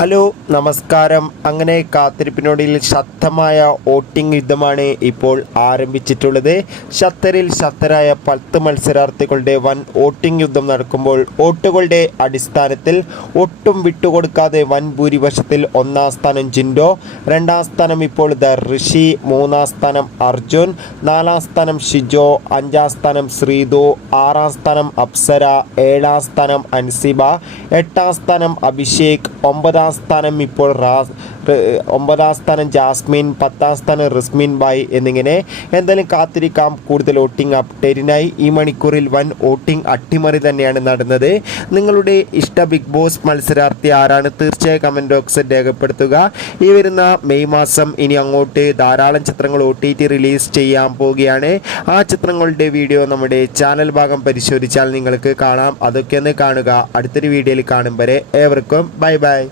Hello നമസ്കാരം. അങ്ങനെ കാത്തിരിപ്പിനൊടുവിൽ ശക്തമായ വോട്ടിംഗ് യുദ്ധമാണ് ഇപ്പോൾ ആരംഭിച്ചിട്ടുള്ളത്. ഖത്തറിൽ ശക്തരായ 10 മത്സരാർത്ഥികളുടെ വൻ വോട്ടിംഗ് യുദ്ധം നടക്കുമ്പോൾ വോട്ടുകളുടെ അടിസ്ഥാനത്തിൽ ഒട്ടും വിട്ടുകൊടുക്കാതെ വൻ ഭൂരിപക്ഷത്തിൽ 1-ാം സ്ഥാനം ജിൻഡോ, 2-ാം സ്ഥാനം ഇപ്പോൾ ഋഷി, 3-ാം സ്ഥാനം അർജുൻ, 4-ാം സ്ഥാനം ഷിജോ, 5-ാം സ്ഥാനം ശ്രീതു, 6-ാം സ്ഥാനം അപ്സര, 7-ാം സ്ഥാനം അൻസിബ, 8-ാം സ്ഥാനം അഭിഷേക്, 9-ാം സ്ഥാനം ഇപ്പോൾ 9-ാം സ്ഥാനം ജാസ്മിൻ, 10-ാം സ്ഥാനം റിസ്മിൻ ബായ് എന്നിങ്ങനെ എന്തായാലും കാത്തിരിക്കാം കൂടുതൽ വോട്ടിംഗ് അപ്ഡേറ്റിനായി. ഈ മണിക്കൂറിൽ വൻ വോട്ടിംഗ് അട്ടിമറി തന്നെയാണ് നടന്നത്. നിങ്ങളുടെ ഇഷ്ട ബിഗ് ബോസ് മത്സരാർത്ഥി ആരാണ്? തീർച്ചയായും കമൻറ്റ് ബോക്സിൽ രേഖപ്പെടുത്തുക. ഈ വരുന്ന മെയ് മാസം ഇനി അങ്ങോട്ട് ധാരാളം ചിത്രങ്ങൾ OTT റിലീസ് ചെയ്യാൻ പോവുകയാണ്. ആ ചിത്രങ്ങളുടെ വീഡിയോ നമ്മുടെ ചാനൽ ഭാഗം പരിശോധിച്ചാൽ നിങ്ങൾക്ക് കാണാം. അതൊക്കെ ഒന്ന് കാണുക. അടുത്തൊരു വീഡിയോയിൽ കാണും വരെ ഏവർക്കും ബൈ ബൈ.